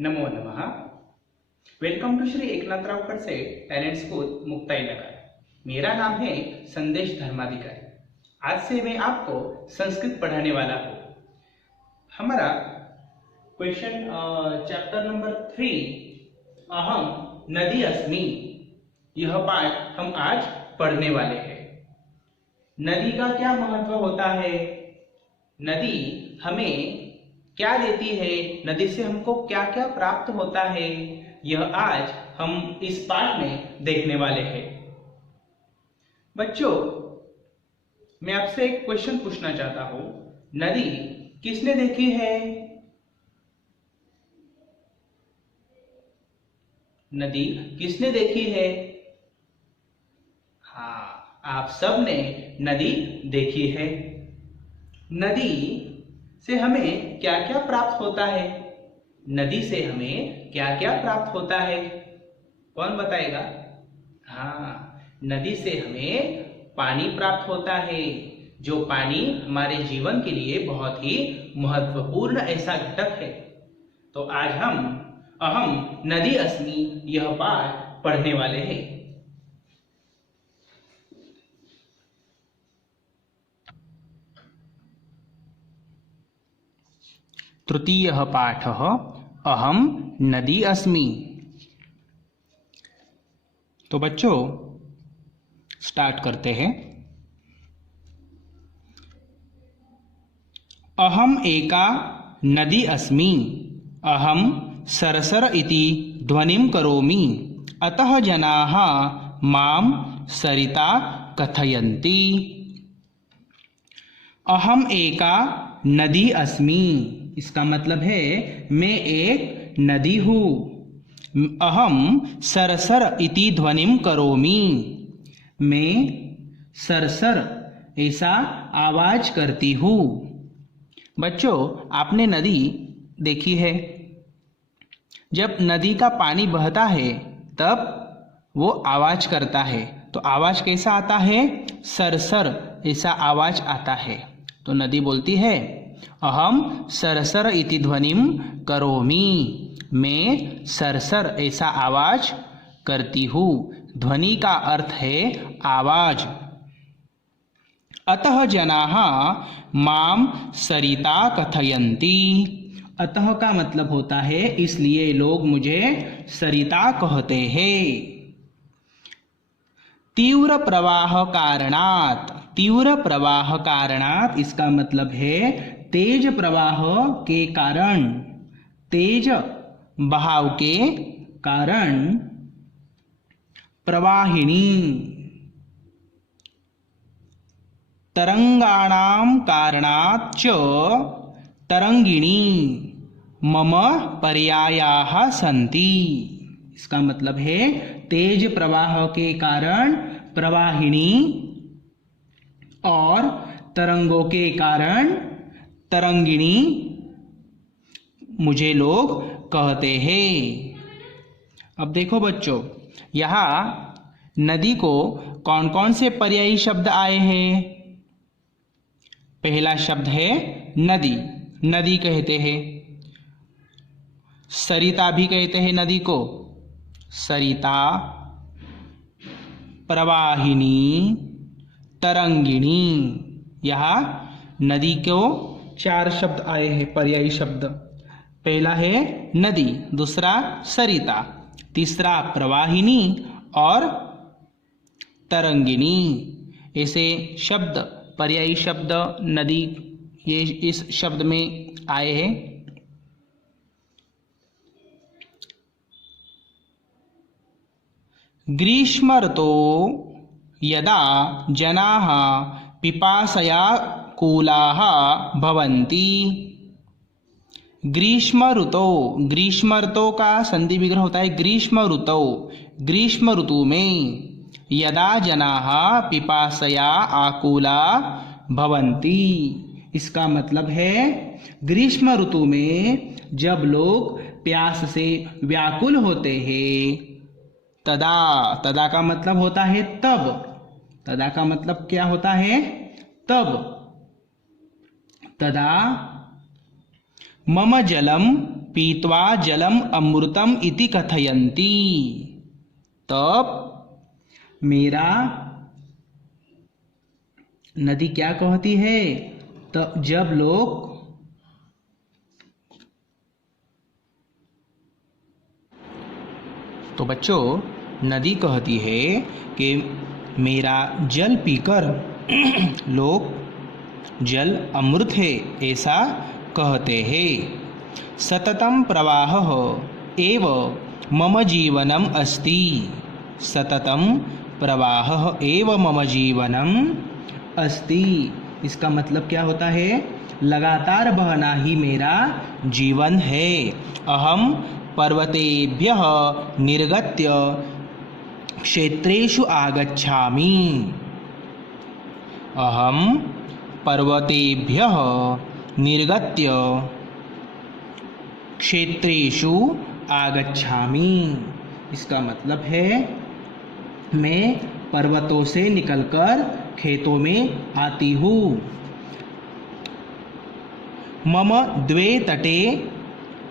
नमो नमः। Welcome to Shri Eknathrao Khadse talent school Muktai Nagar. मेरा नाम है संदेश धर्माधिकारी। आज से मैं आपको संस्कृत पढ़ाने वाला हूँ। हमारा क्वेश्चन चैप्टर नंबर 3 अहम नदी अस्मि, यह पाठ हम आज पढ़ने वाले हैं। नदी का क्या महत्व होता है, नदी हमें क्या देती है, नदी से हमको क्या क्या प्राप्त होता है, यह आज हम इस पाठ में देखने वाले हैं। बच्चों, मैं आपसे एक क्वेश्चन पूछना चाहता हूं, नदी किसने देखी है? नदी किसने देखी है? हाँ, आप सब ने नदी देखी है। नदी से हमें क्या क्या प्राप्त होता है? नदी से हमें क्या क्या प्राप्त होता है, कौन बताएगा? हाँ, नदी से हमें पानी प्राप्त होता है, जो पानी हमारे जीवन के लिए बहुत ही महत्वपूर्ण ऐसा घटक है। तो आज हम अहम नदी अस्मि यह पाठ पढ़ने वाले हैं। तृतीयः पाठः अहम नदी अस्मि। तो बच्चों स्टार्ट करते हैं। अहम एका नदी अस्मि, अहम सरसर इति ध्वनिं करोमि, अतः जनाः मां सरिता कथयन्ति। अहम एका नदी अस्मि, इसका मतलब है मैं एक नदी हूँ। अहम सरसर इति ध्वनिं करोमि, मैं सरसर ऐसा आवाज करती हूँ। बच्चों, आपने नदी देखी है। जब नदी का पानी बहता है तब वो आवाज करता है, तो आवाज कैसा आता है? सरसर ऐसा आवाज आता है। तो नदी बोलती है अहम सरसर इति ध्वनिं करोमि, मैं सरसर ऐसा आवाज करती हूँ। ध्वनि का अर्थ है आवाज। अतः जनाः मां सरिता कथयन्ति, अतः का मतलब होता है इसलिए लोग मुझे सरिता कहते हैं। तीव्र प्रवाह कारणात्, तीव्र प्रवाह कारणात् इसका मतलब है तेज प्रवाह के कारण, तेज बहाव के कारण। प्रवाहिनी, तरंगाणां कारणात् च तरंगिणी मम पर्यायाः सन्ति। इसका मतलब है तेज प्रवाह के कारण प्रवाहिनी और तरंगों के कारण तरंगिणी मुझे लोग कहते हैं। अब देखो बच्चों, यहाँ नदी को कौन कौन से पर्यायी शब्द आए हैं? पहला शब्द है नदी, नदी कहते हैं। सरिता भी कहते हैं नदी को, सरिता, प्रवाहिनी, तरंगिणी। यहाँ नदी को 4 शब्द आए हैं, पर्यायी शब्द। पहला है नदी, दूसरा सरिता, तीसरा प्रवाहिनी और तरंगिणी। ऐसे शब्द, पर्यायी शब्द नदी, ये इस शब्द में आए हैं। ग्रीष्म ऋतौ यदा जनाः पिपासयाकुलाः भवन्ति। ग्रीष्म ऋतौ, ग्रीष्म ऋतु का संधि विग्रह होता है ग्रीष्म ऋतौ, ग्रीष्म ऋतु में। यदा जनाः पिपासया आकुला भवन्ति, इसका मतलब है ग्रीष्म ऋतु में जब लोग प्यास से व्याकुल होते हैं। तदा, तदा का मतलब होता है तब, तदा का मतलब क्या होता है? तब। तदा मम जलम पीत्वा जलम अमृतम इति कथयन्ति। तब मेरा नदी क्या कहती है? तो जब लोग तो बच्चों नदी कहती है कि मेरा जल पीकर लोग जल अमृत है ऐसा कहते हैं। सततम प्रवाहः एव मम जीवनम अस्ति। सततम प्रवाहः एव मम जीवनम अस्ति। इसका मतलब क्या होता है? लगातार बहना ही मेरा जीवन है। अहम पर्वतेभ्यः निर्गत्य क्षेत्रेषु आगच्छामि। अहम पर्वतेभ्यः निर्गत्य क्षेत्रेषु आगच्छामि। इसका मतलब है मैं पर्वतों से निकलकर खेतों में आती हूँ। मम द्वे तटे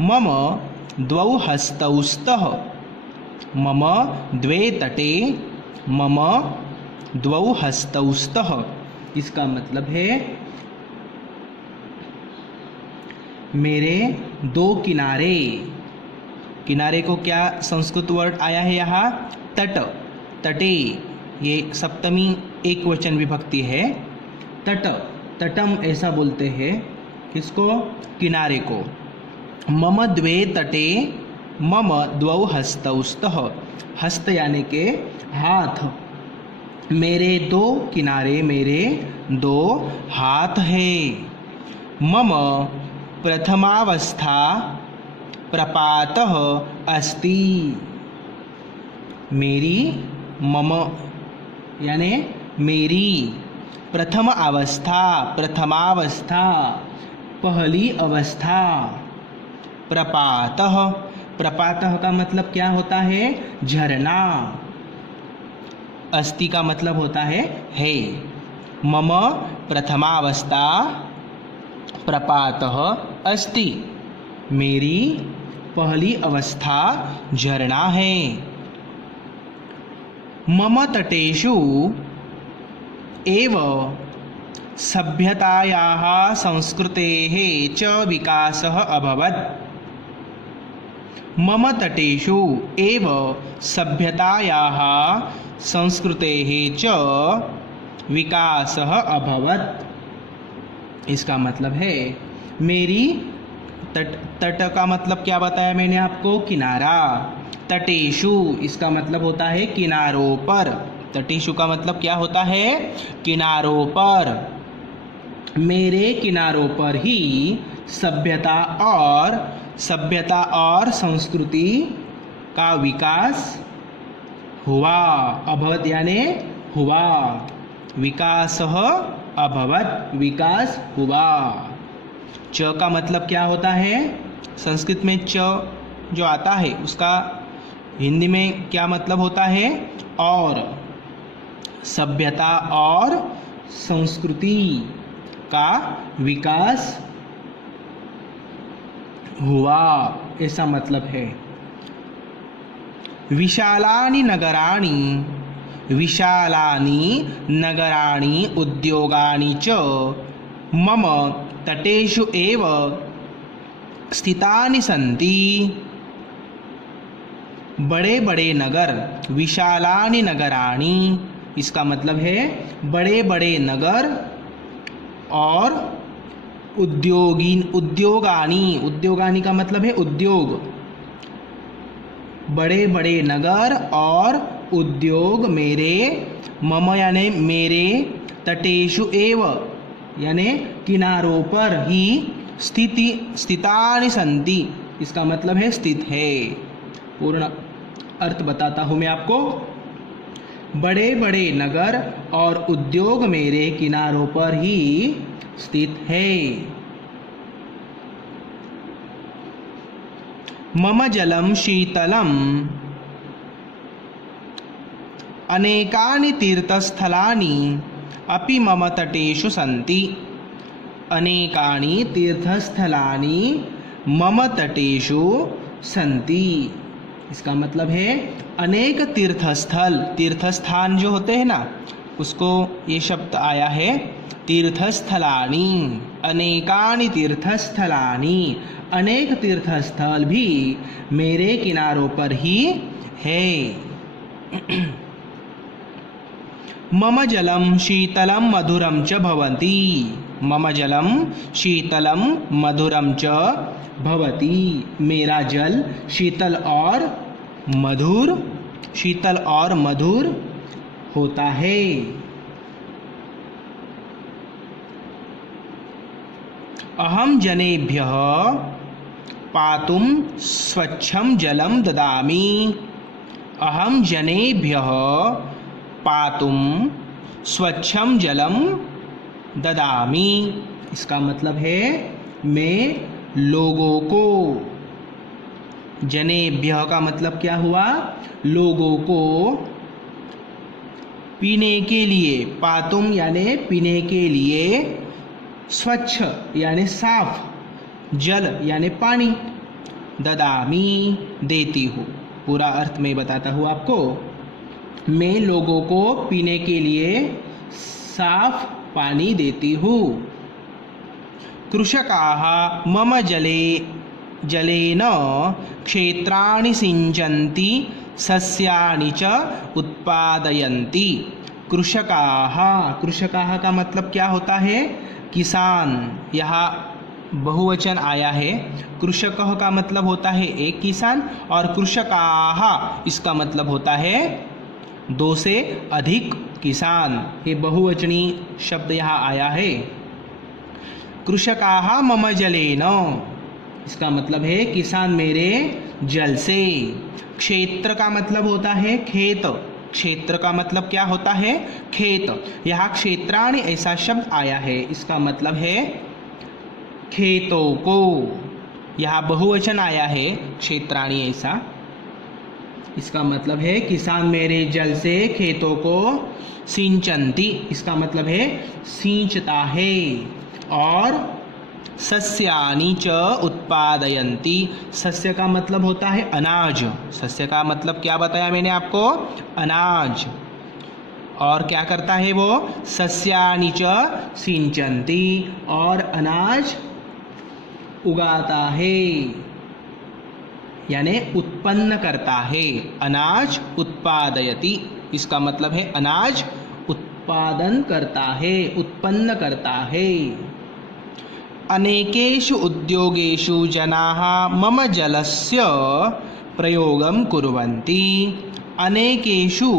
मम द्वौ हस्तौ स्तः। मम द्वे तटे मम द्वौ हस्तौ स्तः। इसका मतलब है मेरे दो किनारे। किनारे को क्या संस्कृत वर्ड आया है यहाँ? तट। तटे ये सप्तमी एक वचन विभक्ति है। तट तटम ऐसा बोलते हैं किसको? किनारे को। मम द्वे तटे मम द्वौ हस्तौ स्तः। हस्त यानी के हाथ। मेरे दो किनारे मेरे दो हाथ है। मम प्रथमावस्था प्रपातः अस्ति। मेरी मम यानी मेरी प्रथम अवस्था, प्रथमावस्था पहली अवस्था। प्रपातः, प्रपातः का मतलब क्या होता है? झरना। अस्ति का मतलब होता है। मम प्रथमावस्था प्रपातः अस्ति। मेरी पहली अवस्था झरना है। मम तटेषु एव सभ्यतायाः संस्कृतेः च विकासः अभवत्। मम तटेषु एव सभ्यतायाः संस्कृतेः च विकासः अभवत्। इसका मतलब है मेरी तट का मतलब क्या बताया मैंने आपको? किनारा। तटेषु इसका मतलब होता है किनारों पर। तटेषु का मतलब क्या होता है? किनारों पर। मेरे किनारों पर ही सभ्यता और संस्कृति का विकास हुआ। अभवत यानी हुआ। विकासः अभवत, विकास हुआ। च का मतलब क्या होता है? संस्कृत में च जो आता है उसका हिंदी में क्या मतलब होता है? और। सभ्यता और संस्कृति का विकास हुआ ऐसा मतलब है। विशालानि नगराणि उद्योगानि च मम तटेषु एव स्थितानि सन्ति। बड़े बड़े नगर, विशालानि नगराणि इसका मतलब है बड़े बड़े नगर और उद्योगानी का मतलब है उद्योग। बड़े बड़े नगर और उद्योग मेरे मम यानी मेरे तटेषु एव यानी किनारों पर ही स्थितानि सन्ति। इसका मतलब है स्थित है। पूर्ण अर्थ बताता हूँ मैं आपको। बड़े बड़े नगर और उद्योग मेरे किनारों पर ही स्थित है। मम जलम शीतलम अनेकानि तीर्थस्थलानि अपि मम तटेषु सन्ति। अनेकानि तीर्थस्थलानि मम तटेषु सन्ति। इसका मतलब है अनेक तीर्थस्थल, तीर्थस्थान जो होते हैं ना, उसको ये शब्द आया है तीर्थस्थलानि, अनेकानि तीर्थस्थलानि, अनेक तीर्थस्थल भी मेरे किनारों पर ही है। मम जलम शीतलम मधुरम च भवति, मम जलम शीतलम मधुरम च भवति, मेरा जल शीतल और मधुर, शीतल और मधुर होता है। अहम जनेभ्यः पातुं स्वच्छं जलं ददामि, अहम जनेभ्यः पातुं स्वच्छं जलं ददामि। इसका मतलब है मैं लोगों को, जनेभ्यः का मतलब क्या हुआ, लोगों को पीने के लिए, पातुम यानी पीने के लिए, स्वच्छ यानी साफ, जल यानी पानी, ददामी देती हूँ। पूरा अर्थ मैं बताता हूँ आपको। मैं लोगों को पीने के लिए साफ पानी देती हूँ। कृषकाः मम जलेन क्षेत्राणि सिंचन्ति सस्यानि च उत्पादयन्ति। कृषकाः, कृषकाः का मतलब क्या होता है, किसान। यहाँ बहुवचन आया है। कृषकः का मतलब होता है एक किसान, और कृषकाः इसका मतलब होता है दो से अधिक किसान। ये बहुवचनी शब्द यहाँ आया है। कृषकाः मम जलेन, इसका मतलब है किसान मेरे जल से। क्षेत्र का मतलब होता है खेत, क्षेत्र का मतलब क्या होता है, खेत। यहाँ क्षेत्राणि ऐसा शब्द आया है, इसका मतलब है खेतों को। यहाँ बहुवचन आया है क्षेत्राणि ऐसा, इसका मतलब है किसान मेरे जल से खेतों को सिंचन्ति, इसका मतलब है सींचता है। और सस्यानि च उत्पादयन्ति, सस्य का मतलब होता है अनाज। सस्य का मतलब क्या बताया मैंने आपको, अनाज। और क्या करता है वो, सस्यानि च सिंचन्ति, और अनाज उगाता है, यानी उत्पन्न करता है। अनाज उत्पादयति, इसका मतलब है अनाज उत्पादन करता है, उत्पन्न करता है। अनेकेषु उद्योगेषु जनाः मम जलस्य प्रयोगं कुर्वन्ति। अनेकेषु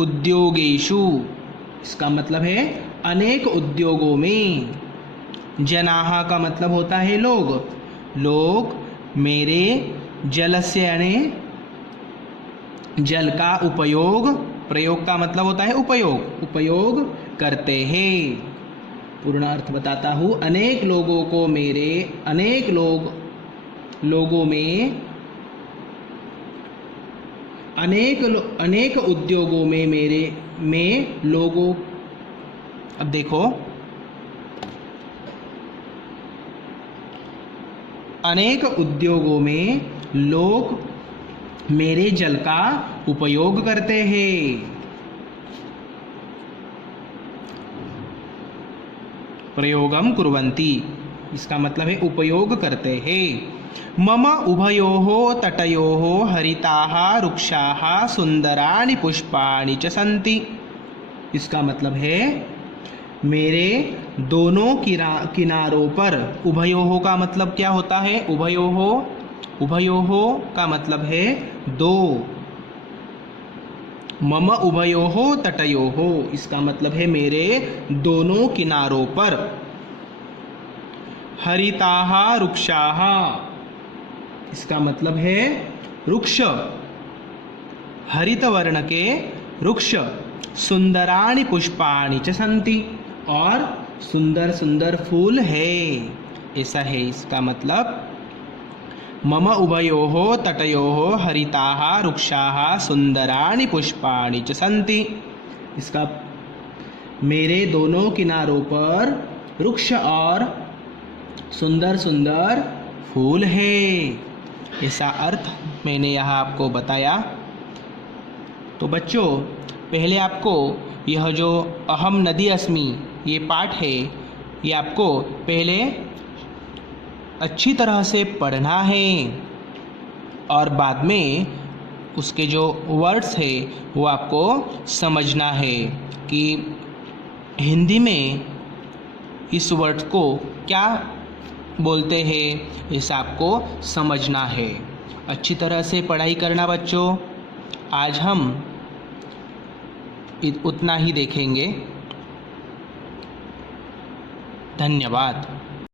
उद्योगेषु, इसका मतलब है अनेक उद्योगों में। जनाः का मतलब होता है लोग, लोग मेरे जलस्य यानी जल का उपयोग, प्रयोग का मतलब होता है उपयोग, उपयोग करते हैं। पूर्ण अर्थ बताता हूँ। अनेक लोगों को मेरे, अनेक लोगों में, अनेक उद्योगों में मेरे में लोगों। अब देखो, अनेक उद्योगों में लोग मेरे जल का उपयोग करते हैं। प्रयोगम कुर्वन्ति, इसका मतलब है उपयोग करते हैं। मम उभयोः तटयोः हरिताः वृक्षाः सुंदराणि पुष्पाणि च सन्ति। इसका मतलब है मेरे दोनों किनारों पर, उभयोः का मतलब क्या होता है, उभयोः, उभयोः का मतलब है दो। मम उभयोः तटयोः, इसका मतलब है मेरे दोनों किनारों पर। हरिताः वृक्षाः, इसका मतलब है वृक्ष, हरित वर्ण के वृक्ष। सुंदराणि पुष्पाणि च सन्ति, और सुंदर सुंदर फूल है, ऐसा है इसका मतलब। मम उभयोः तटयोः हरिताः वृक्षाः सुंदराणि पुष्पाणि च सन्ति। इसका मेरे दोनों किनारों पर वृक्ष और सुंदर सुंदर फूल है। ऐसा अर्थ मैंने यहाँ आपको बताया। तो बच्चों, पहले आपको यह जो अहम नदी अस्मि ये पाठ है, ये आपको पहले अच्छी तरह से पढ़ना है और बाद में उसके जो वर्ड्स है वो आपको समझना है कि हिंदी में इस वर्ड को क्या बोलते हैं, ऐसा आपको समझना है। अच्छी तरह से पढ़ाई करना बच्चों। आज हम उतना ही देखेंगे। धन्यवाद।